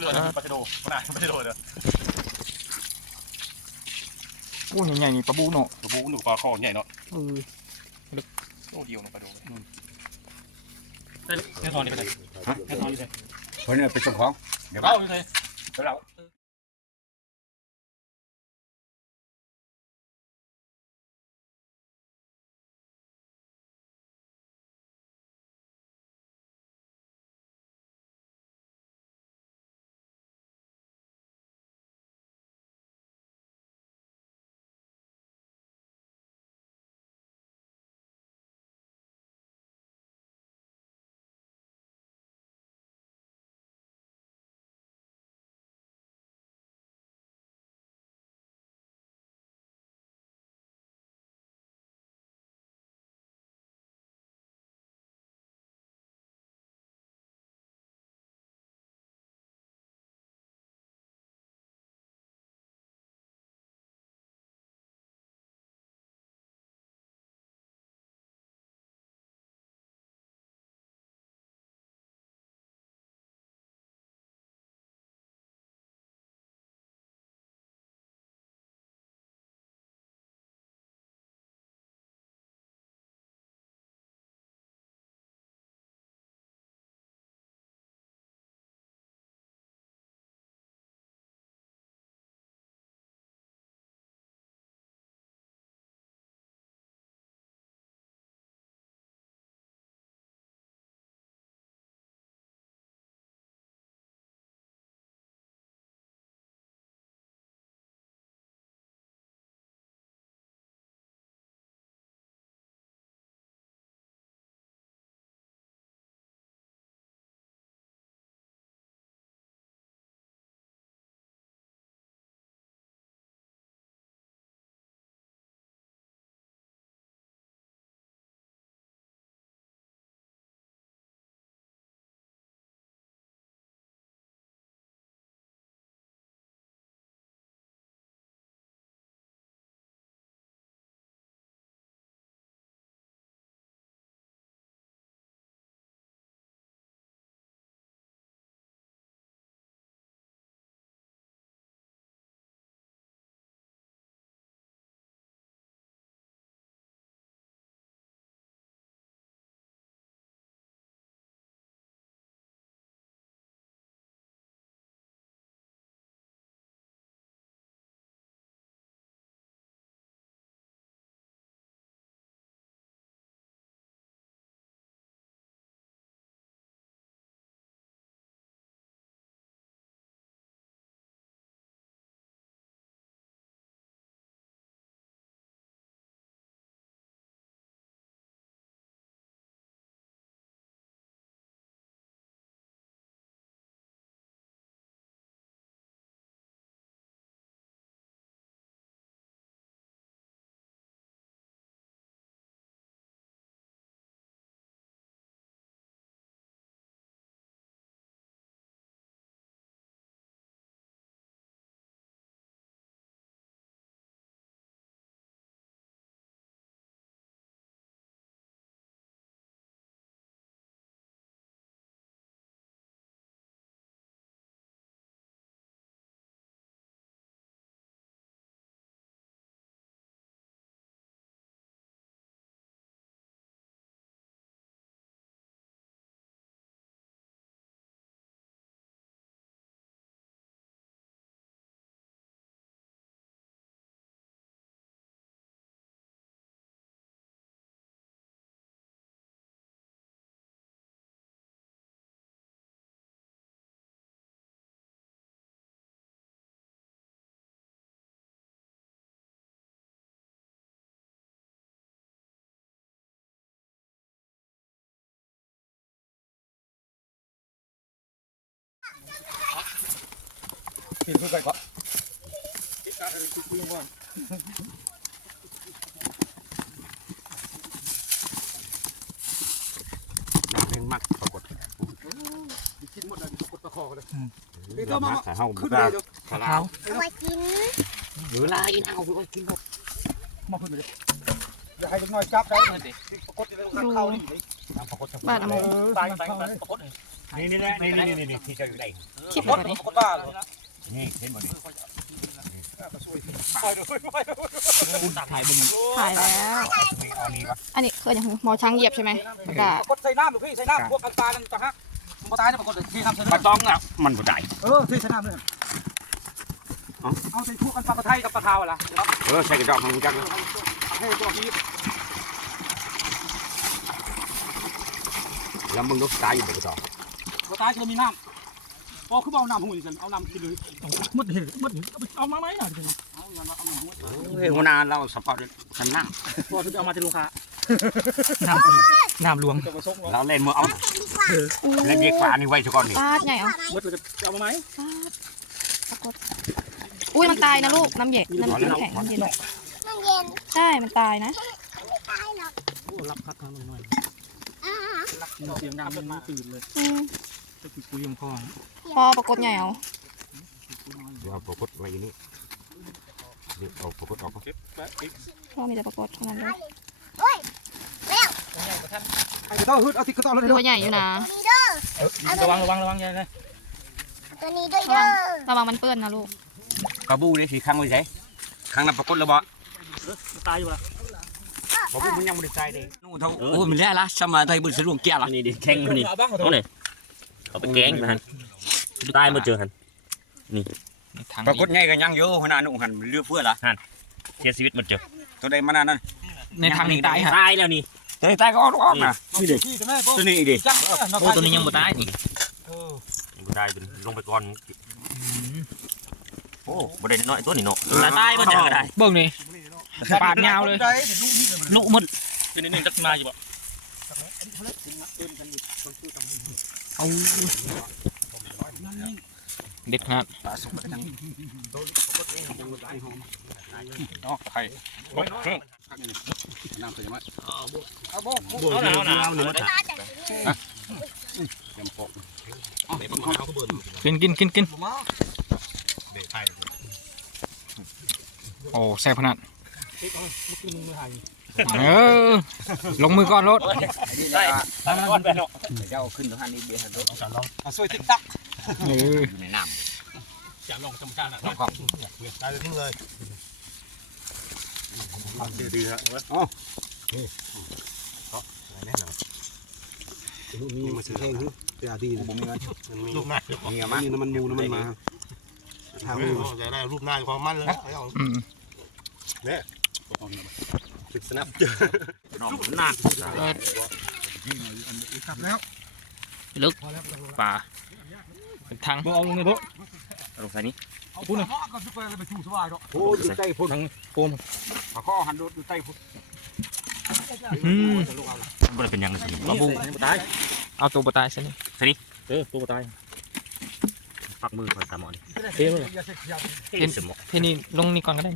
เรือปลาชะโดขนาดปลาชะโดเด้อโอ้ยใหญ่ๆนี่ปลาบูเนาะตัวบูหนูปลาคอใหญ่เนาะเออโอ้เดียวนะปลาโดแค่ทอนนี่ไปเลยแค่ทอนนี่เลยเพิ่นเอาไปส่งของเดี๋ยวเอาเลยเดี๋ยวเรา กินคือไก่ก็เพลงมักปรากฏกินหมดเลยกดตะคอเลยนี่ก็มาเฮาขึ้นได้เลยขลาวเอาไว้กินหรือลายเอาไปกินบ่มาขึ้นเลยอย่าให้เด็กน้อยจับได้ปรากฏจะได้เข้านี่ปลาคดบ้านอโมตายตายปลาคดเลยนี่นี่นี่นี่นี่นี่ที่จะอยู่ไหนคลิปคนแบบนี้คนบ้าเลย นี่เห็นบ่นี่ถ่ายแล้วนี่เอานี่ปะอันนี้เคยอย่างหมอช้างเหยียบใช่ไหมแล้วก็กดใส่น้ำหรือพี่ใส่น้ำพวกกันตายกันต่างหากมันตายนะปรากฏที่ทำใส่ปลาน้ำต้องอะมันบ่ได้เออที่ใส่น้ำเลยเอาใส่พวกกันปลาไทยกับปลาขาวล่ะเออใส่กระดอกของกูจักให้ตัวนี้แล้วมึงลูกตายอยู่บนกระดอกตัวตายจะมีน้ำ พอคือเอาน้ำหุ่นกันเอาน้ำกินเลยมุดเห็นมุดเอามาไหมน่ะจริงเอาเงินเอาเงินมุดเฮ้ยหัวหน้าเราสปอร์ตฉันนั่งพอจะเอามาที่ลูกค้าน้ำน้ำรวมจะมาส่งเราเล่นมือเอาเล่นเด็กฟ้านี่ไว้ทุกคนนี่ปาดใหญ่เหรอมุดจะเอามาไหมปรากฏอุ้ยมันตายนะลูกน้ำเย็นน้ำน้ำแข็งน้ำเย็นใช่มันตายนะโอ้รับคัดทางหน่อยเสียงดังมันตื่นเลย อืมจะคุยคุยยังพ่อพอปรากฏใหญ่เอาเดี๋ยวเอาปกดไว้อย่างนี้เดี๋ยวเอาปกดออกพ่อมีแต่ปรากฏเท่านั้นเลยไอ้กระต้อฮึดเอาติดกระต้อเลยตัวใหญ่อยู่นะระวังระวังระวังยังไงตัวนี้ด้วยเด้อระวังมันเปื้อนนะลูกกระบูนี่สีข้างไว้ใช่ข้างนั้นปกดแล้วบ่ตายอยู่ละผมมันยังไม่ได้ใจเลยนู่นเท่าโอ้ยมันแล้วละสมาไทยบุญสรวงแก่ละนี่ดิแข่งมานี่เอาบ้างเอา เลยเอาไปแกงมาหันตายมาเจอหันปกดใหญ่ก็ยังอยู่หัวหน้านุ่งหันเลือเพื่อละเสียชีวิตมาเจอตัวใดมานั่นนั่นในทางนี้ตายฮะตายแล้วนี่ตัวใดตายก็ออกออกนะนี่เด็กที่แม่ตัวนี้ดิจังโอ้ตัวนี้ยังบ่ตายนี่เออบ่ตายเป็นลงไปก่อนโอ้บ่ได้น้อยตัวนี้เนาะตายตายมาเจอก็ได้เบิ่งนี่ปาดยาวเลยลุหมดเป็นนิดนึงจักมาอยู่บ่ เอาเด็ดขนาดเนาะไข่น้ำใส่มาเอาหนาวหนาวหนูมาเต็มปกกินกินกินกินโอ้แซ่บขนาด เออ ลงมือก่อนรถก้อนไปเนาะเจ้าขึ้นตัวหันนี่เบี้ยหันรถสวยติ๊กตักเอออยู่ในน้จะลองจำการอะำน้ำกล้องตายทิ้งเลยนี่มันสิแห้งฮึเสียดีผมมีเงินรูปหน้ามีเงินมั้ยนี่น้ำมันมูน้ำมันมาทางนี้จะได้รูปหน้าความมั่นเลยอืม ศึกษณะน้องหน้าขับแล้วลึกป่าเป็นทางมึงเอาลงในโต๊ะลงใส่นี่เอาพูดหน่อยก็จะไปไปชูสบายเนาะโอ้ยอยู่ใต้พุ่นปลาข้อหันรถอยู่ใต้พุ่นอืมบ่ได้เป็นหยังเลยสิบูตายเอาตัวปตายซะนี่เออตัวตายปักมือคอยตามหมอนี่เท่เลยอย่าเสียเห็นสมองทีนี้ลงนี่ก่อนก็ได้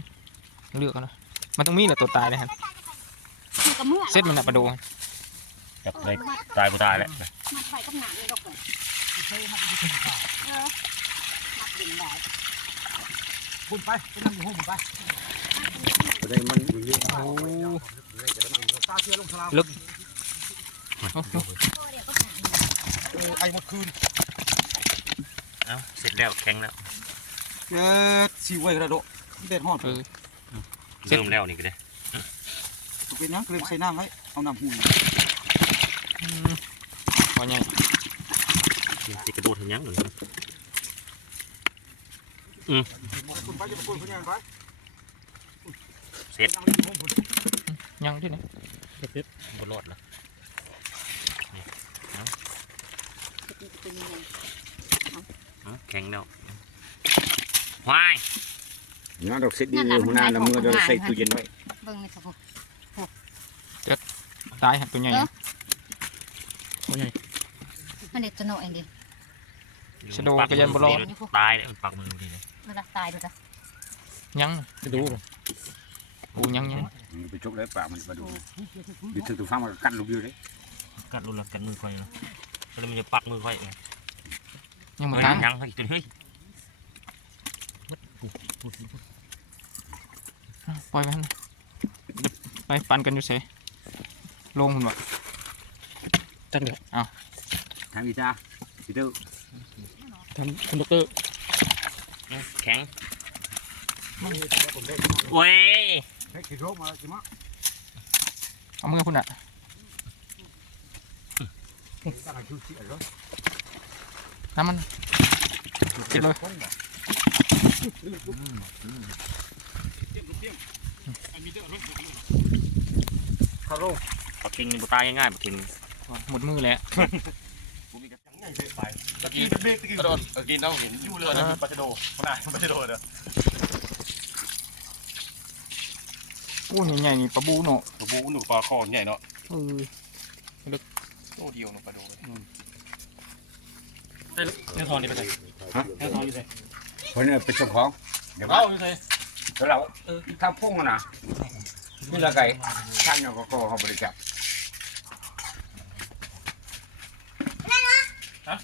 เลือกกันนะมันต้องมีแหละตัวตายเลยฮะ เซตมันอะประดูจับเลยตายบ่ตายแล้วมาไฟกับหนังเลยดอกเลยเออมักดิ่งได้บุญไปไปนั่งอยู่ห้องบุญไปตัวใดมันอยู่นี่โอ้ตาเชื่อลงสลามลึกไอ้หมดคืนเอ้าเสร็จแล้วแข็งแล้วเออสิไว้กระโดดเด็ดหอดเออเริ่มแล้วนี่ก็ได้ เป็นยังเกลือใส่น้ำไว้เอาน้ำหุ่นอืมพอใหญ่สิกระโดดเห็นยังเลยคุณไปจะไปคุณคุณยังไปยังที่ไหนบ่รอดละเอ้าแข็งแล้ววายน้าดอกเซ็ตดีเลยหัวหน้าละมือเราใส่ตู้เย็นไว้เบิ่งนี่ครั บผมตายฮะตัวใหญ่นะมันเด็ดจะโนเองดิชะโดก็ยันบ่รอด ตายเลยปักมือดีเลยเวลาตายดูจ้ะยังดูปูยังยังไปชกเลยปากมันมาดูดูถึงตัวฟ้ามันกัดลูกอยู่เลยกัดรุนแรงกัดมือค่อยเนาะแล้วมันจะปักมือค่อยยังบ่เฮ้ยตายยังเฮ้ยตัวเฮ้ยปล่อยไปนะไปปั่นกันอยู่เส ลงหุ่นวะทางอีจ้าพีเตอร์ท่านคุณด็อกเตอร์แข็งเว้ยให้กินโรคมาสิมะเอามือคุณอะตั้งชื่อเสียแล้วน้ำมันกินเลยเข้าโร งปลากิงนี่บ่ตายง่ายๆปลากิงหมดมือแล้วตะกี้เป็นเบรกตะกี้กระโดดตะกี้น้องเห็นอยู่เลยนะปาชโดขนาดปาชโดเด้ออู้ใหญ่ๆนี่ปลาบูเนาะตัวบูหนูปลาคอใหญ่เนาะเออโอ้เดียวหนูปลาโดเลยเนื้อทองนี่ไปไหนเนื้อทองอยู่ไหนคนนี้เป็นเจ้าของเดี๋ยวเอ้าอยู่ไสเราทำพุ่งนะนี่ละไก่ท่านยังก็เขาบริจาค ฮะ